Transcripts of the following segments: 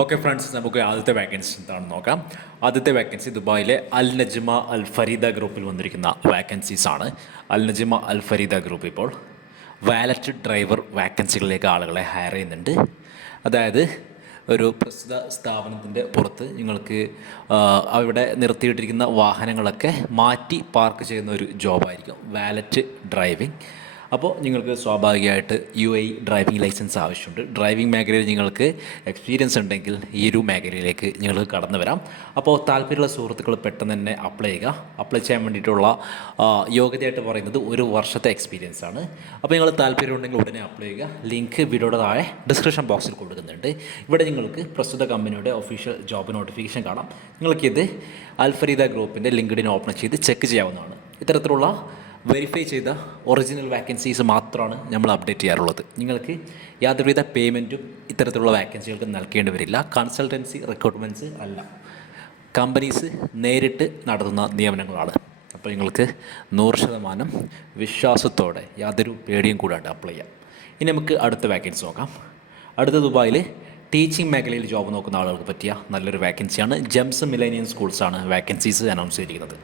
Okay friends നമുക്ക് ആദ്യത്തെ vacancy എന്താണെന്ന് നോക്കാം. ആദ്യത്തെ വാക്കൻസി ദുബായിലെ അൽ നജ്മ അൽ ഫരീദ ഗ്രൂപ്പിൽ വന്നിരിക്കുന്ന വാക്കൻസീസ് ആണ്. Al Najma Al Farida group ഇപ്പോൾ വാലറ്റ് ഡ്രൈവർ വാക്കൻസികളിലേക്ക് ആളുകളെ ഹയർ ചെയ്യുന്നുണ്ട്. അതായത് ഒരു പ്രസ്തുത സ്ഥാപനത്തിന്റെ പുറത്ത് നിങ്ങൾക്ക് അവിടെ നിർത്തിയിട്ടിരിക്കുന്ന വാഹനങ്ങളൊക്കെ മാറ്റി പാർക്ക് ചെയ്യുന്ന ഒരു ജോബായിരിക്കും വാലറ്റ് ഡ്രൈവിംഗ് അപ്പോൾ നിങ്ങൾക്ക് സ്വാഭാവികമായിട്ട് യു ഐ ഡ്രൈവിംഗ് ലൈസൻസ് ആവശ്യമുണ്ട്. ഡ്രൈവിംഗ് മേഖലയിൽ നിങ്ങൾക്ക് എക്സ്പീരിയൻസ് ഉണ്ടെങ്കിൽ ഈ ഒരു മേഖലയിലേക്ക് നിങ്ങൾക്ക് കടന്നു വരാം. അപ്പോൾ താല്പര്യമുള്ള സുഹൃത്തുക്കൾ പെട്ടെന്ന് തന്നെ അപ്ലൈ ചെയ്യുക. അപ്ലൈ ചെയ്യാൻ വേണ്ടിയിട്ടുള്ള യോഗ്യതയായിട്ട് പറയുന്നത് ഒരു വർഷത്തെ എക്സ്പീരിയൻസ് ആണ്. അപ്പോൾ നിങ്ങൾ താല്പര്യമുണ്ടെങ്കിൽ ഉടനെ അപ്ലൈ ചെയ്യുക. ലിങ്ക് വീഡിയോയുടെ താഴെ ഡിസ്ക്രിപ്ഷൻ ബോക്സിൽ കൊടുക്കുന്നുണ്ട്. ഇവിടെ നിങ്ങൾക്ക് പ്രസ്തുത കമ്പനിയുടെ ഒഫീഷ്യൽ ജോബ് നോട്ടിഫിക്കേഷൻ കാണാം. നിങ്ങൾക്കിത് അൽഫരീദ ഗ്രൂപ്പിന്റെ ലിങ്ക്ഡിൻ ഓപ്പൺ ചെയ്ത് ചെക്ക് ചെയ്യാവുന്നതാണ്. ഇത്തരത്തിലുള്ള വെരിഫൈ ചെയ്ത ഒറിജിനൽ വാക്കൻസീസ് മാത്രമാണ് നമ്മൾ അപ്ഡേറ്റ് ചെയ്യാറുള്ളത്. നിങ്ങൾക്ക് യാതൊരുവിധ പേയ്മെന്റും ഇത്തരത്തിലുള്ള വാക്കൻസികൾക്ക് നൽകേണ്ടി വരില്ല. കൺസൾട്ടൻസി റിക്രൂട്ട്മെന്റ്സ് അല്ല. കമ്പനീസ് നേരിട്ട് നടത്തുന്ന നിയമനങ്ങളാണ്. അപ്പോൾ നിങ്ങൾക്ക് നൂറ് ശതമാനം വിശ്വാസത്തോടെ യാതൊരു പേടിയും കൂടാണ്ട് അപ്ലൈ ചെയ്യാം. ഇനി നമുക്ക് അടുത്ത വാക്കൻസി നോക്കാം. അടുത്ത ദുബായിൽ ടീച്ചിങ് മേഖലയിൽ ജോബ് നോക്കുന്ന ആളുകൾക്ക് പറ്റിയ നല്ലൊരു വാക്കൻസിയാണ് ജംസ് മിലേനിയൻ സ്കൂൾസാണ് വാക്കൻസീസ് അനൗൺസ് ചെയ്തിരിക്കുന്നത്.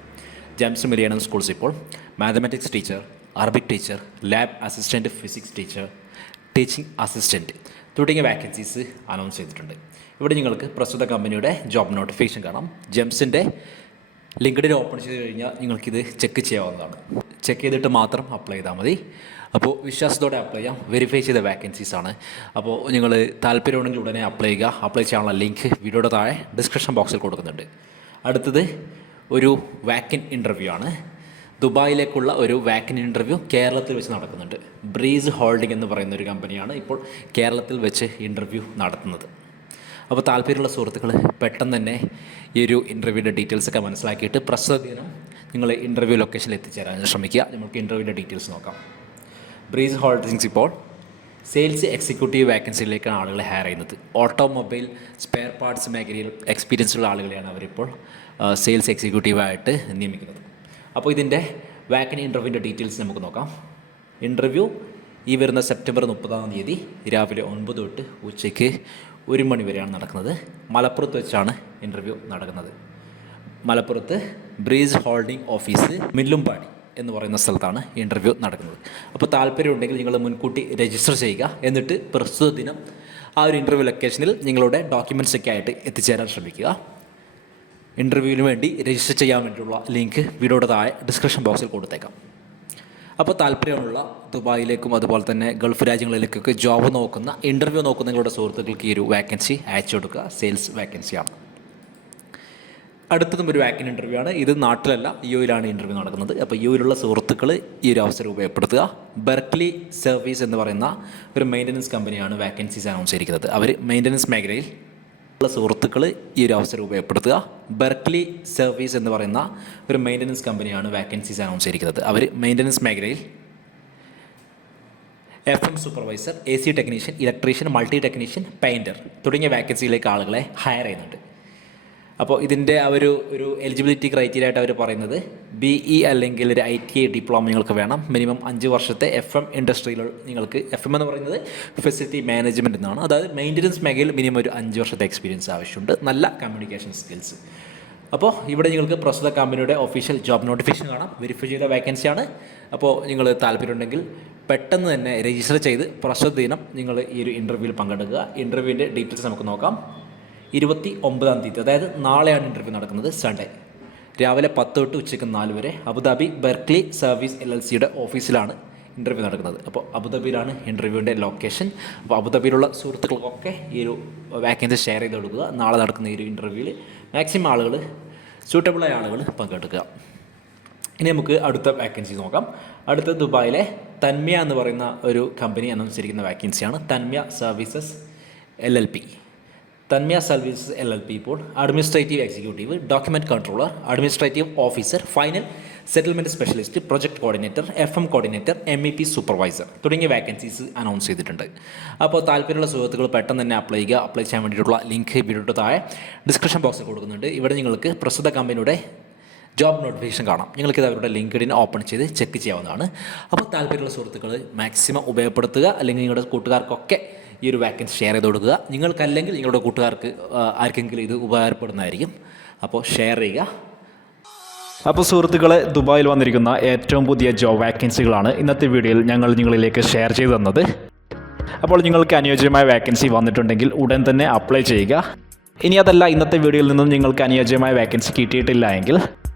ജെംസ് മിലിയനം സ്കൂൾസ് ഇപ്പോൾ. Mathematics teacher Arabic teacher lab assistant physics teacher teaching assistant തുടങ്ങിയ വാക്കൻസീസ് അനൗൺസ് ചെയ്തിട്ടുണ്ട്. ഇവിടെ നിങ്ങൾക്ക് പ്രസ്തുത കമ്പനിയുടെ ജോബ് നോട്ടിഫിക്കേഷൻ കാണാം. ജെംസിന്റെ ലിങ്ക്ഡിൻ ഓപ്പൺ ചെയ്ത് കഴിഞ്ഞാൽ നിങ്ങൾക്കിത് ചെക്ക് ചെയ്യാവുന്നതാണ്. ചെക്ക് ചെയ്തിട്ട് മാത്രം അപ്ലൈ ചെയ്താൽ മതി. അപ്പോൾ വിശ്വാസത്തോടെ അപ്ലൈ ചെയ്യാം. വെരിഫൈ ചെയ്ത വാക്കൻസീസ് ആണ്. അപ്പോൾ നിങ്ങൾ താല്പര്യമുണ്ടെങ്കിൽ ഉടനെ അപ്ലൈ ചെയ്യുക. അപ്ലൈ ചെയ്യാനുള്ള ലിങ്ക് വീഡിയോയുടെ താഴെ ഡിസ്ക്രിപ്ഷൻ ബോക്സിൽ കൊടുക്കുന്നുണ്ട്. അടുത്തത് ഒരു വാക്കിൻ ഇന്റർവ്യൂ ആണ്. ദുബായിലേക്കുള്ള ഒരു വാക്കിൻ ഇന്റർവ്യൂ കേരളത്തിൽ വെച്ച് നടക്കുന്നുണ്ട്. ബ്രീസ് ഹോൾഡിംഗ് എന്ന് പറയുന്ന ഒരു കമ്പനിയാണ് ഇപ്പോൾ കേരളത്തിൽ വെച്ച് ഇന്റർവ്യൂ നടത്തുന്നത്. അപ്പോൾ താല്പര്യമുള്ള സുഹൃത്തുക്കൾ പെട്ടെന്ന് തന്നെ ഈ ഒരു ഇന്റർവ്യൂവിന്റെ ഡീറ്റെയിൽസ് ഒക്കെ മനസ്സിലാക്കിയിട്ട് പ്രസ്തുത ദിനം നിങ്ങൾ ഇന്റർവ്യൂ ലൊക്കേഷനിൽ എത്തിച്ചേരാൻ ശ്രമിക്കുക. നമുക്ക് ഇന്റർവ്യൂവിന്റെ ഡീറ്റെയിൽസ് നോക്കാം. ബ്രീസ് ഹോൾഡിങ്സ് ഇപ്പോൾ സെയിൽസ് എക്സിക്യൂട്ടീവ് വാക്കൻസിയിലേക്കാണ് ആളുകളെ ഹയർ ചെയ്യുന്നത്. ഓട്ടോമൊബൈൽ സ്പെയർ പാർട്സ് മേഖലയിൽ എക്സ്പീരിയൻസ് ഉള്ള ആളുകളെയാണ് അവരിപ്പോൾ സെയിൽസ് എക്സിക്യൂട്ടീവായിട്ട് നിയമിക്കുന്നത്. അപ്പോൾ ഇതിന്റെ വാക്കൻ ഇന്റർവ്യൂവിന്റെ ഡീറ്റെയിൽസ് നമുക്ക് നോക്കാം. ഇന്റർവ്യൂ ഈ വരുന്ന സെപ്റ്റംബർ മുപ്പതാം തീയതി രാവിലെ ഒൻപത് തൊട്ട് ഉച്ചയ്ക്ക് ഒരു മണി വരെയാണ് നടക്കുന്നത്. മലപ്പുറത്ത് വെച്ചാണ് ഇന്റർവ്യൂ നടക്കുന്നത്. മലപ്പുറത്ത് ബ്രീസ് ഹോൾഡിംഗ് ഓഫീസ് മില്ലുംപാടി എന്ന് പറയുന്ന സ്ഥലത്താണ് ഇന്റർവ്യൂ നടക്കുന്നത്. അപ്പോൾ താല്പര്യമുണ്ടെങ്കിൽ നിങ്ങൾ മുൻകൂട്ടി രജിസ്റ്റർ ചെയ്യുക. എന്നിട്ട് പ്രസ്തുത ദിനം ആ ഒരു ഇന്റർവ്യൂ ലൊക്കേഷനിൽ നിങ്ങളുടെ ഡോക്യുമെൻസ് ഒക്കെ ആയിട്ട് എത്തിച്ചേരാൻ ശ്രമിക്കുക. ഇന്റർവ്യൂവിന് വേണ്ടി രജിസ്റ്റർ ചെയ്യാൻ വേണ്ടിയുള്ള ലിങ്ക് വീഡിയോയുടെ താഴെ ഡിസ്ക്രിപ്ഷൻ ബോക്സിൽ കൊടുത്തേക്കാം. അപ്പോൾ താല്പര്യമുള്ള ദുബായിലേക്കും അതുപോലെ തന്നെ ഗൾഫ് രാജ്യങ്ങളിലേക്കൊക്കെ ജോബ് നോക്കുന്ന ഇന്റർവ്യൂ നോക്കുന്ന സുഹൃത്തുക്കൾക്ക് ഈ ഒരു വാക്കൻസി അയച്ചു കൊടുക്കുക. സെയിൽസ് വാക്കൻസിയാണ് അടുത്തതും ഒരു വാക്കൻ ഇന്റർവ്യൂ ആണ്. ഇത് നാട്ടിലല്ല യു യിലാണ് ഇന്റർവ്യൂ നടക്കുന്നത്. അപ്പോൾ യു യിലുള്ള സുഹൃത്തുക്കൾ ഈ ഒരു അവസരം ഉപയോഗപ്പെടുത്തുക. ബെർക്ക്ലി സർവീസ് എന്ന് പറയുന്ന ഒരു മെയിന്റനൻസ് കമ്പനിയാണ് വാക്കൻസീസ് അനൗൺസ് ചെയ്തിരിക്കുന്നത്. അവർ മെയിന്റനൻസ് മേഖലയിൽ ഉള്ള സുഹൃത്തുക്കൾ ഈ ഒരു അവസരം ഉപയോഗപ്പെടുത്തുക. ബെർക്ക്ലി സർവീസ് എന്ന് പറയുന്ന ഒരു മെയിന്റനൻസ് കമ്പനിയാണ് വാക്കൻസീസ് അനൗൺസ് ചെയ്തിരിക്കുന്നത്. അവർ മെയിന്റനൻസ് മേഖലയിൽ F M supervisor A C technician electrician multi technician painter തുടങ്ങിയ വാക്കൻസിയിലേക്ക് ആളുകളെ ഹയർ ചെയ്യുന്നുണ്ട്. അപ്പോൾ ഇതിന്റെ ആ ഒരു ഒരു എലിജിബിലിറ്റി ക്രൈറ്റീരിയ ആയിട്ട് അവർ പറയുന്നത് ബി ഇ അല്ലെങ്കിൽ ഒരു ഐ ടി ഐ ഡിപ്ലോമ നിങ്ങൾക്ക് വേണം. മിനിമം അഞ്ച് വർഷത്തെ എഫ് എം ഇൻഡസ്ട്രിയിൽ നിങ്ങൾക്ക് എഫ് എം എന്ന് പറയുന്നത് ഫെസിലിറ്റി മാനേജ്മെന്റ് എന്നാണ്. അതായത് മെയിന്റനൻസ് മേഖലയിൽ മിനിമം ഒരു അഞ്ച് വർഷത്തെ എക്സ്പീരിയൻസ് ആവശ്യമുണ്ട്. നല്ല കമ്മ്യൂണിക്കേഷൻ സ്കിൽസ് അപ്പോൾ ഇവിടെ നിങ്ങൾക്ക് പ്രസ്തുത കമ്പനിയുടെ ഒഫീഷ്യൽ ജോബ് നോട്ടിഫിക്കേഷൻ കാണാം. വെരിഫൈ ചെയ്ത വേക്കൻസിയാണ് അപ്പോൾ നിങ്ങൾ താല്പര്യമുണ്ടെങ്കിൽ പെട്ടെന്ന് തന്നെ രജിസ്റ്റർ ചെയ്ത് പ്രസ്തുത ദിനം നിങ്ങൾ ഈ ഒരു ഇന്റർവ്യൂവിൽ പങ്കെടുക്കുക. ഇന്റർവ്യൂവിന്റെ ഡീറ്റെയിൽസ് നമുക്ക് നോക്കാം. ഇരുപത്തി ഒമ്പതാം തീയതി അതായത് നാളെയാണ് ഇന്റർവ്യൂ നടക്കുന്നത് സൺഡേ രാവിലെ പത്ത് തൊട്ട് ഉച്ചയ്ക്ക് നാല് വരെ Abu Dhabi Berkeley service L L സിയുടെ ഓഫീസിലാണ് ഇന്റർവ്യൂ നടക്കുന്നത്. അപ്പോൾ അബുദാബിയിലാണ് ഇന്റർവ്യൂവിന്റെ ലൊക്കേഷൻ അപ്പോൾ അബുദാബിയിലുള്ള സുഹൃത്തുക്കൾക്കൊക്കെ ഈ ഒരു വാക്കൻസി ഷെയർ ചെയ്ത് കൊടുക്കുക. നാളെ നടക്കുന്ന ഈ ഒരു ഇന്റർവ്യൂവിൽ മാക്സിമം ആളുകൾ സൂട്ടബിളായ ആളുകൾ പങ്കെടുക്കുക. ഇനി നമുക്ക് അടുത്ത വാക്കൻസി നോക്കാം. അടുത്ത ദുബായിലെ തന്മ്യ എന്ന് പറയുന്ന ഒരു കമ്പനി അനൗൺസ് ചെയ്തിരിക്കുന്ന വാക്കൻസിയാണ് Tanmaya services L L P Tanmaya services L L P ഇപ്പോൾ administrative executive document controller administrative officer final settlement specialist project coordinator F M coordinator M E P supervisor തുടങ്ങിയ vacancies announce ചെയ്തിട്ടുണ്ട്. അപ്പോൾ താല്പര്യമുള്ള സുഹൃത്തുക്കൾ പെട്ടെന്ന് തന്നെ apply ചെയ്യുക apply ചെയ്യാൻ വേണ്ടിയിട്ടുള്ള ലിങ്ക് വീഡിയോയുടെ താഴെ ഡിസ്ക്രിപ്ഷൻ ബോക്സിൽ കൊടുക്കുന്നുണ്ട്. ഇവിടെ നിങ്ങൾക്ക് പ്രസ്തുത കമ്പനിയുടെ ജോബ് നോട്ടിഫിക്കേഷൻ കാണാം. നിങ്ങൾക്കിത് അവരുടെ ലിങ്ക്ഡിൻ ഓപ്പൺ ചെയ്ത് ചെക്ക് ചെയ്യാവുന്നതാണ്. അപ്പോൾ താല്പര്യമുള്ള സുഹൃത്തുക്കൾ മാക്സിമം ഉപയോഗപ്പെടുത്തുക അല്ലെങ്കിൽ നിങ്ങളുടെ കൂട്ടുകാർക്കൊക്കെ ഈ ഒരു വാക്കൻസി ഷെയർ ചെയ്ത് കൊടുക്കുക. നിങ്ങൾക്കല്ലെങ്കിൽ നിങ്ങളുടെ കൂട്ടുകാർക്ക് ആർക്കെങ്കിലും ഇത് ഉപകാരപ്പെടുന്നതായിരിക്കും. അപ്പോൾ ഷെയർ ചെയ്യുക. അപ്പോൾ സുഹൃത്തുക്കളെ ദുബായിൽ വന്നിരിക്കുന്ന ഏറ്റവും പുതിയ ജോബ് വാക്കൻസികളാണ് ഇന്നത്തെ വീഡിയോയിൽ ഞങ്ങൾ നിങ്ങളിലേക്ക് ഷെയർ ചെയ്തു തന്നത്. അപ്പോൾ നിങ്ങൾക്ക് അനുയോജ്യമായ വാക്കൻസി വന്നിട്ടുണ്ടെങ്കിൽ ഉടൻ തന്നെ അപ്ലൈ ചെയ്യുക. ഇനി അതല്ല ഇന്നത്തെ വീഡിയോയിൽ നിന്നും നിങ്ങൾക്ക് അനുയോജ്യമായ വാക്കൻസി കിട്ടിയിട്ടില്ല എങ്കിൽ